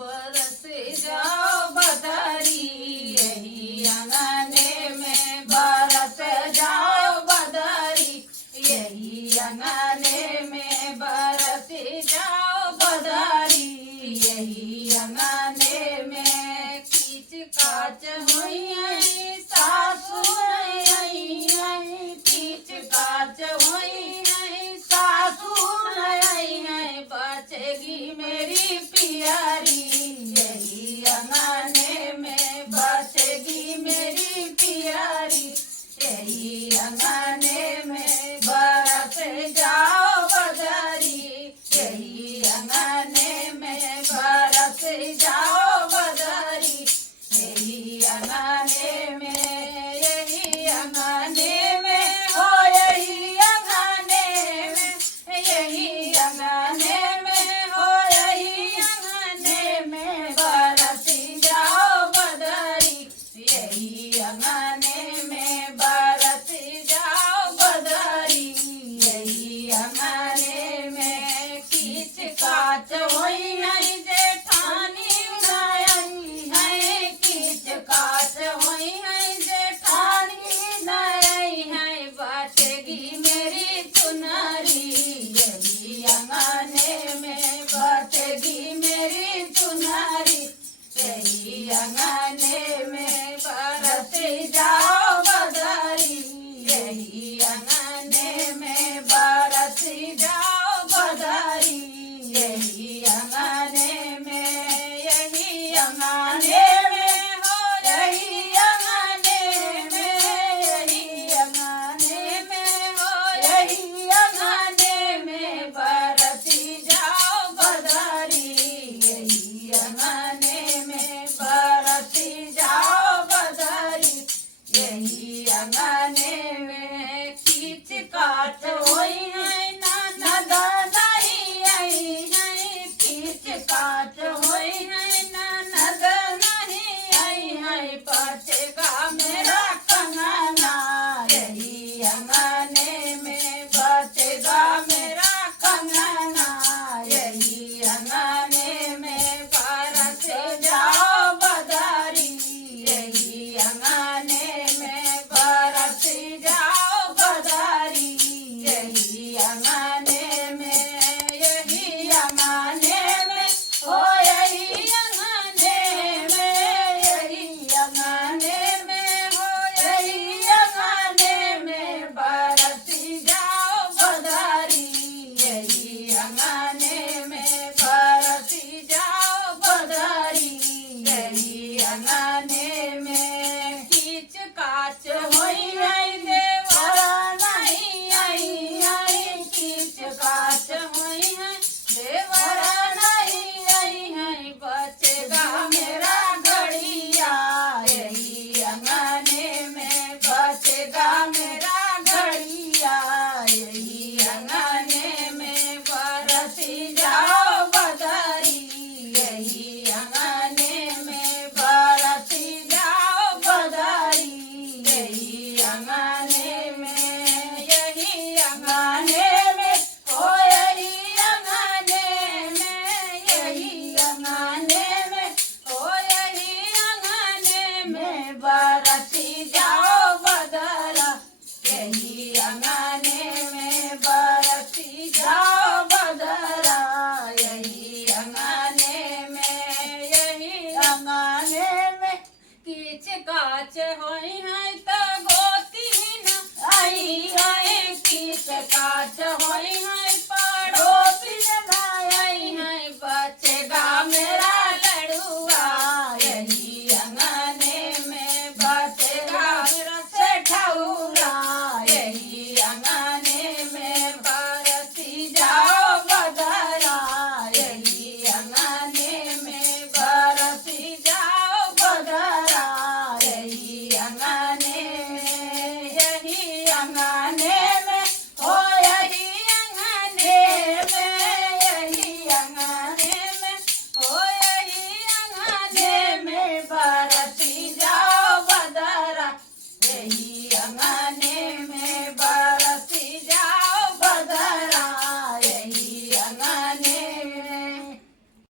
बरस जाओ बदरी, यही अंगने में बरस जाओ बदरी, यही अंगने में बरस जाओ बदरी, यही अंगने में खींच काच हुई सासू नहीं, खींच काच हुई सासू नहीं, बचेगी मेरी प्यारी, यही अंगने में बचेगी मेरी प्यारी, यही अंगने में बरस जाओ बदरी, यही अंगने में बरस जाओ बदरी, यही अंगने में, यही अंगने में, हो यही अंगने में, यही अंगने में, हो यही अंगने में बरस जाओ बदरी, यही अंगने में बरस जाओ बदरी, यही अंगने में खींच काच हुई है जेठानी नहीं है, खींच काच हुई है जेठानी नहीं है, बचेगी मेरी चुनरी, यही अंगने में बचेगी मेरी चुनरी, यही अंगने में बरस जाओ बदरी, यही अंगने में बरस जाओ बदरी, यही अंगने में, यही अंगने